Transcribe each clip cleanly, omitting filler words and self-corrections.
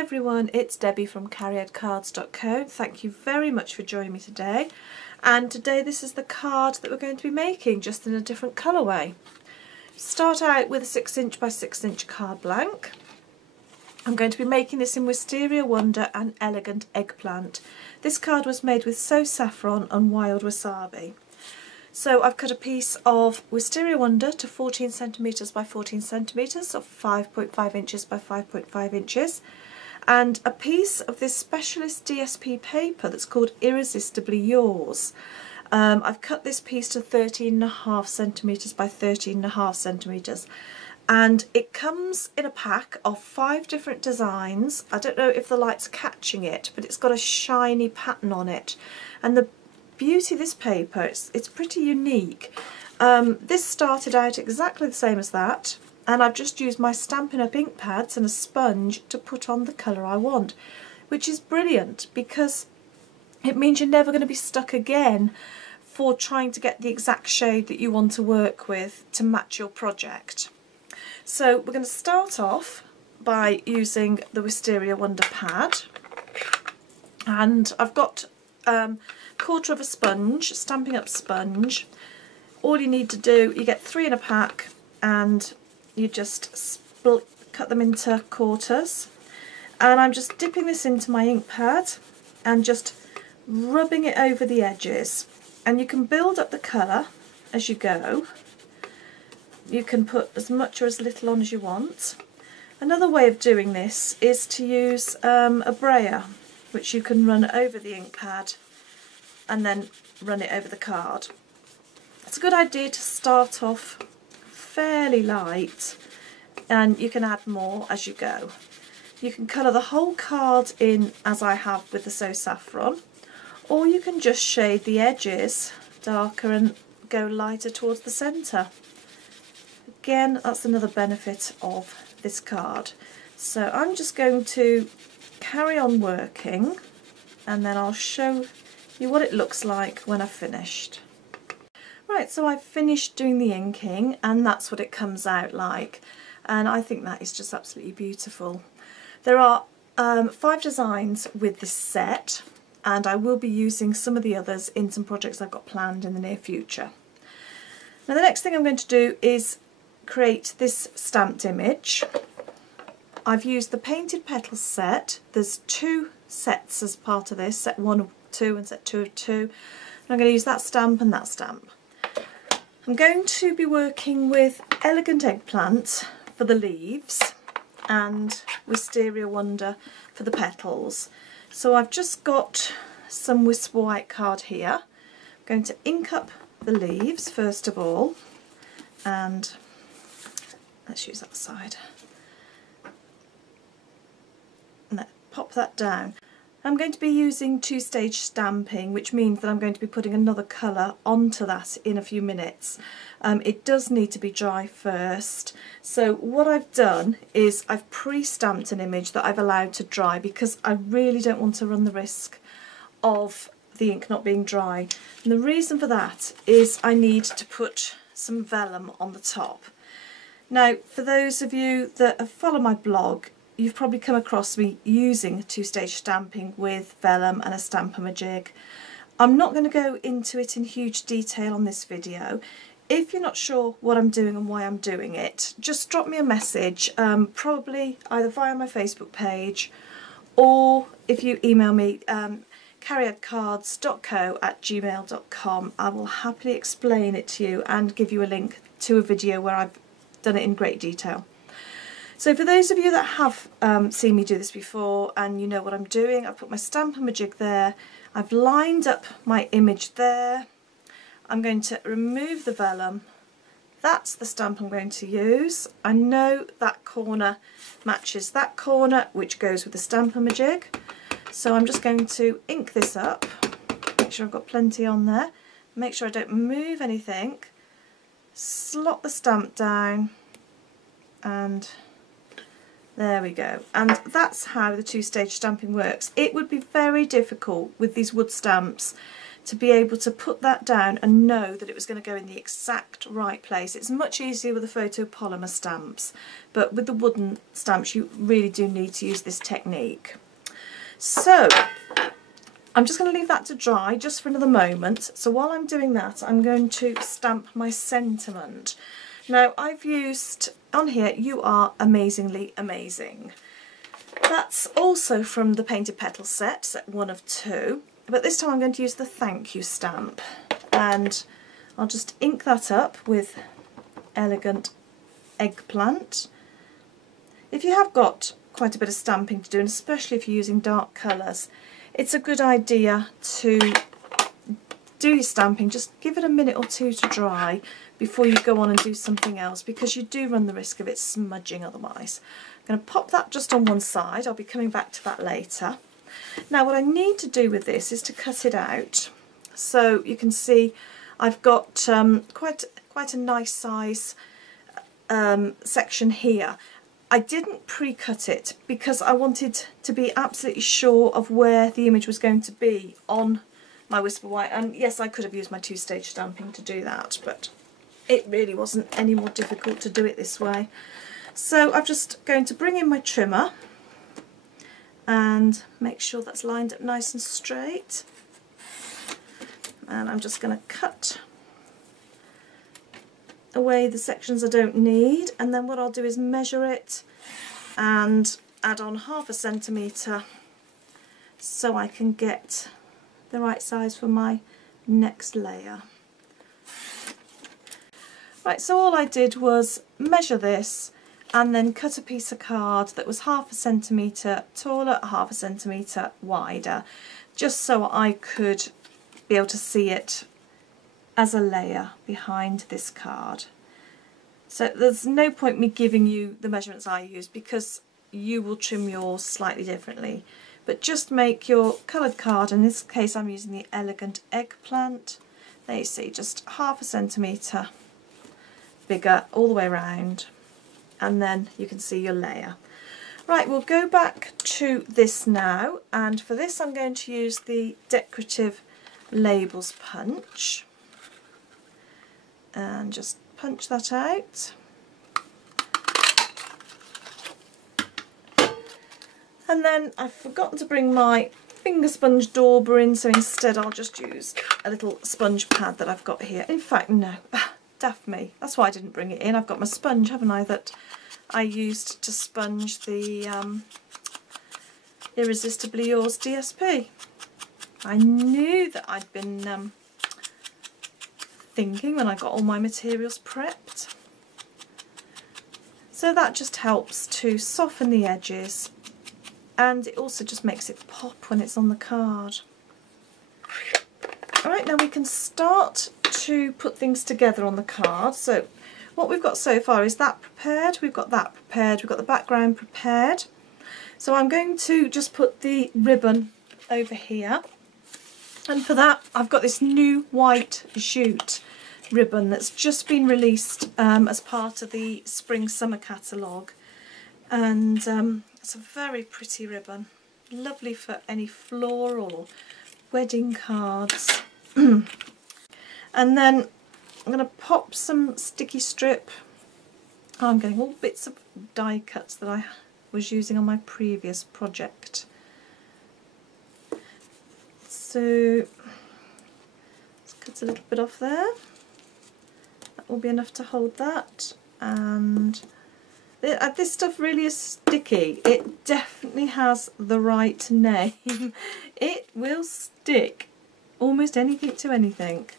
everyone, it's Debbie from cariadcards.co. Thank you very much for joining me today. And today this is the card that we're going to be making, just in a different colourway. Start out with a 6" by 6" card blank. I'm going to be making this in Wisteria Wonder and Elegant Eggplant. This card was made with So Saffron and Wild Wasabi. So I've cut a piece of Wisteria Wonder to 14 centimetres by 14 centimetres, or 5.5 inches by 5.5 inches, and a piece of this specialist DSP paper that's called Irresistibly Yours. I've cut this piece to 13.5 centimetres by 13.5 centimetres, and it comes in a pack of 5 different designs. I don't know if the light's catching it, but it's got a shiny pattern on it, and the beauty of this paper, it's pretty unique. This started out exactly the same as that, and I've just used my Stampin' Up ink pads and a sponge to put on the colour I want, which is brilliant because it means you're never going to be stuck again for trying to get the exact shade that you want to work with to match your project. So we're going to start off by using the Wisteria Wonder pad, and I've got quarter of a sponge, Stampin' Up sponge. All you need to do, you get 3 in a pack, and you just cut them into quarters, and I'm just dipping this into my ink pad and just rubbing it over the edges, and you can build up the colour as you go. You can put as much or as little on as you want. Another way of doing this is to use a brayer, which you can run over the ink pad and then run it over the card. It's a good idea to start off fairly light, and you can add more as you go. You can colour the whole card in as I have with the So Saffron, or you can just shade the edges darker and go lighter towards the centre. Again, that's another benefit of this card. So I'm just going to carry on working, and then I'll show you what it looks like when I've finished. Right, so I've finished doing the inking, and that's what it comes out like, and I think that is just absolutely beautiful. There are 5 designs with this set, and I will be using some of the others in some projects I've got planned in the near future. Now the next thing I'm going to do is create this stamped image. I've used the Painted Petals set. There's 2 sets as part of this, set 1 of 2 and set 2 of 2. And I'm going to use that stamp and that stamp. I'm going to be working with Elegant Eggplant for the leaves and Wisteria Wonder for the petals. So I've just got some Whisper White card here. I'm going to ink up the leaves first of all, and let's use that side. And pop that down. I'm going to be using 2-stage stamping, which means that I'm going to be putting another colour onto that in a few minutes. It does need to be dry first. So what I've done is I've pre-stamped an image that I've allowed to dry because I really don't want to run the risk of the ink not being dry. And the reason for that is I need to put some vellum on the top. Now, for those of you that have followed my blog, you've probably come across me using 2-stage stamping with vellum and a Stampin-A-Jig. I'm not going to go into it in huge detail on this video. If you're not sure what I'm doing and why I'm doing it, just drop me a message, probably either via my Facebook page, or if you email me, cariadcards.co@gmail.com. I will happily explain it to you and give you a link to a video where I've done it in great detail. So for those of you that have seen me do this before and you know what I'm doing, I've put my Stampin-A-Jig there, I've lined up my image there. I'm going to remove the vellum. That's the stamp I'm going to use. I know that corner matches that corner, which goes with the Stampin-A-Jig. So I'm just going to ink this up, make sure I've got plenty on there, make sure I don't move anything, slot the stamp down, and there we go. And that's how the 2-stage stamping works. It would be very difficult with these wood stamps to be able to put that down and know that it was going to go in the exact right place. It's much easier with the photopolymer stamps, but with the wooden stamps you really do need to use this technique. So I'm just going to leave that to dry just for another moment. So while I'm doing that, I'm going to stamp my sentiment. Now I've used on here, "You Are Amazingly Amazing." That's also from the Painted Petals set 1 of 2, but this time I'm going to use the thank you stamp, and I'll just ink that up with Elegant Eggplant. If you have got quite a bit of stamping to do, and especially if you're using dark colours, it's a good idea to do your stamping, just give it a minute or two to dry before you go on and do something else, because you do run the risk of it smudging otherwise. I'm going to pop that just on one side. I'll be coming back to that later. Now what I need to do with this is to cut it out. So you can see I've got quite a nice size section here. I didn't pre-cut it because I wanted to be absolutely sure of where the image was going to be on my Whisper White, and yes, I could have used my 2-stage stamping to do that, but it really wasn't any more difficult to do it this way. So I'm just going to bring in my trimmer and make sure that's lined up nice and straight, and I'm just going to cut away the sections I don't need, and then what I'll do is measure it and add on 1/2 centimetre so I can get the right size for my next layer. Right, so all I did was measure this and then cut a piece of card that was 1/2 centimetre taller, 1/2 centimetre wider, just so I could be able to see it as a layer behind this card. So there's no point me giving you the measurements I use, because you will trim yours slightly differently. But just make your coloured card, in this case I'm using the Elegant Eggplant, there you see, just 1/2 centimetre bigger all the way around, and then you can see your layer. Right, we'll go back to this now, and for this I'm going to use the Decorative Labels punch, and just punch that out. And then I've forgotten to bring my finger sponge dauber in, so instead I'll just use a little sponge pad that I've got here. In fact, no, daft me, that's why I didn't bring it in. I've got my sponge, haven't I, that I used to sponge the Irresistibly Yours DSP. I knew that I'd been thinking when I got all my materials prepped. So that just helps to soften the edges, and it also just makes it pop when it's on the card. Alright, now we can start to put things together on the card. So what we've got so far is that prepared, we've got that prepared, we've got the background prepared. So I'm going to just put the ribbon over here, and for that I've got this new white jute ribbon that's just been released as part of the Spring Summer catalogue, and it's a very pretty ribbon, lovely for any floral or wedding cards. And then I'm going to pop some sticky strip. Oh, I'm getting all bits of die cuts that I was using on my previous project. So let's cut a little bit off there. That will be enough to hold that. And this stuff really is sticky. It definitely has the right name. It will stick almost anything to anything.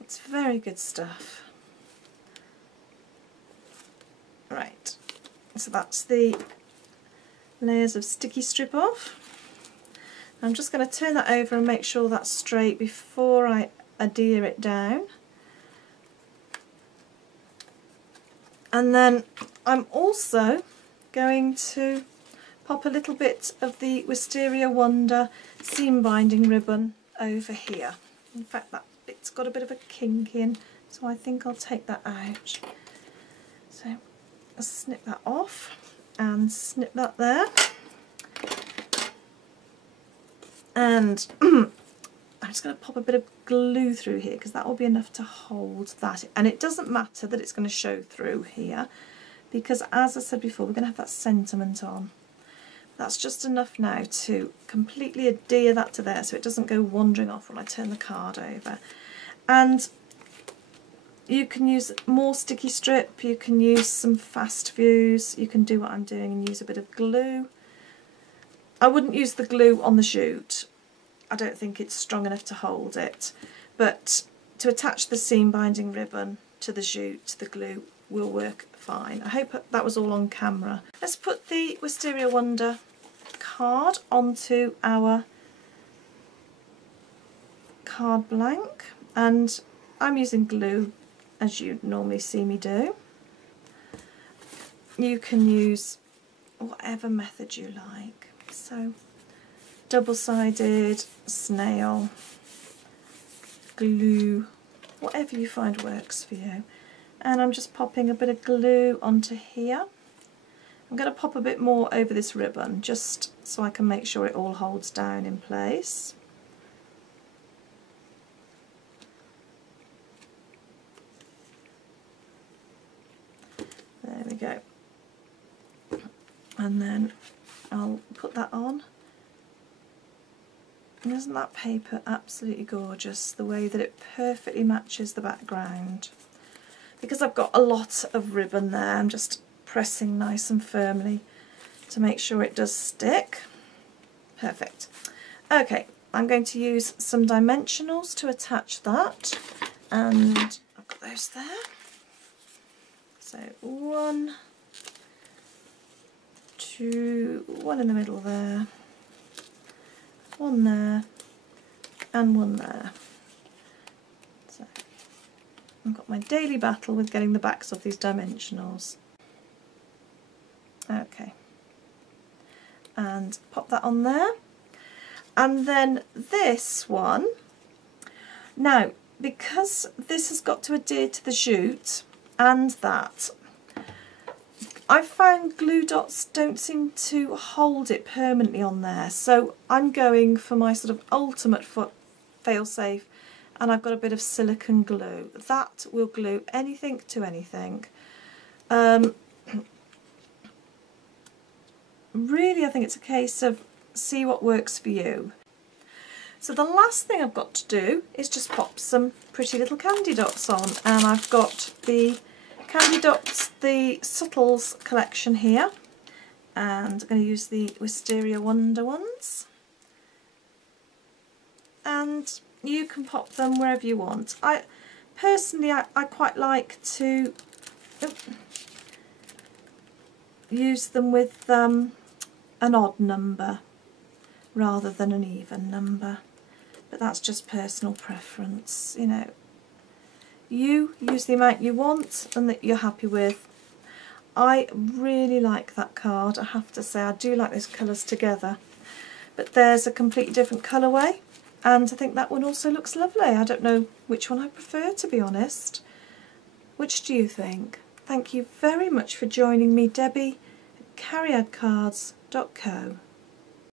It's very good stuff. Right, so that's the layers of sticky strip off. I'm just going to turn that over and make sure that's straight before I adhere it down. And then I'm also going to pop a little bit of the Wisteria Wonder seam binding ribbon over here. In fact, that bit's got a bit of a kink in, so I think I'll take that out. So I'll snip that off and snip that there. And I just going to pop a bit of glue through here because that will be enough to hold that. And it doesn't matter that it's going to show through here because, as I said before, we're going to have that sentiment on. That's just enough now to completely adhere that to there so it doesn't go wandering off when I turn the card over. And you can use more sticky strip, you can use some fast views, you can do what I'm doing and use a bit of glue. I wouldn't use the glue on the jute. I don't think it's strong enough to hold it, but to attach the seam binding ribbon to the jute, the glue will work fine. I hope that was all on camera. Let's put the Wisteria Wonder card onto our card blank, and I'm using glue as you normally see me do. You can use whatever method you like, so double-sided, snail, glue, whatever you find works for you. And I'm just popping a bit of glue onto here. I'm going to pop a bit more over this ribbon just so I can make sure it all holds down in place. There we go. And then I'll put that on. And isn't that paper absolutely gorgeous, the way that it perfectly matches the background? Because I've got a lot of ribbon there, I'm just pressing nice and firmly to make sure it does stick. Perfect. Okay, I'm going to use some dimensionals to attach that, and I've got those there. So 1, 2, 1 in the middle there, 1 there, and 1 there. So I've got my daily battle with getting the backs of these dimensionals. Okay, and pop that on there. And then this one, now because this has got to adhere to the jute and that, I've found glue dots don't seem to hold it permanently on there, so I'm going for my sort of ultimate fail-safe, and I've got a bit of silicone glue. That will glue anything to anything. Really, I think it's a case of see what works for you. So the last thing I've got to do is just pop some pretty little candy dots on, and I've got the Candy Dots, the Subtles collection here, and I'm going to use the Wisteria Wonder ones, and you can pop them wherever you want. Personally I quite like to use them with an odd number rather than an even number, but that's just personal preference, you know. You use the amount you want and that you're happy with. I really like that card, I have to say. I do like those colours together, but there's a completely different colourway, and I think that one also looks lovely. I don't know which one I prefer, to be honest. Which do you think? Thank you very much for joining me, Debbie at cariadcards.co.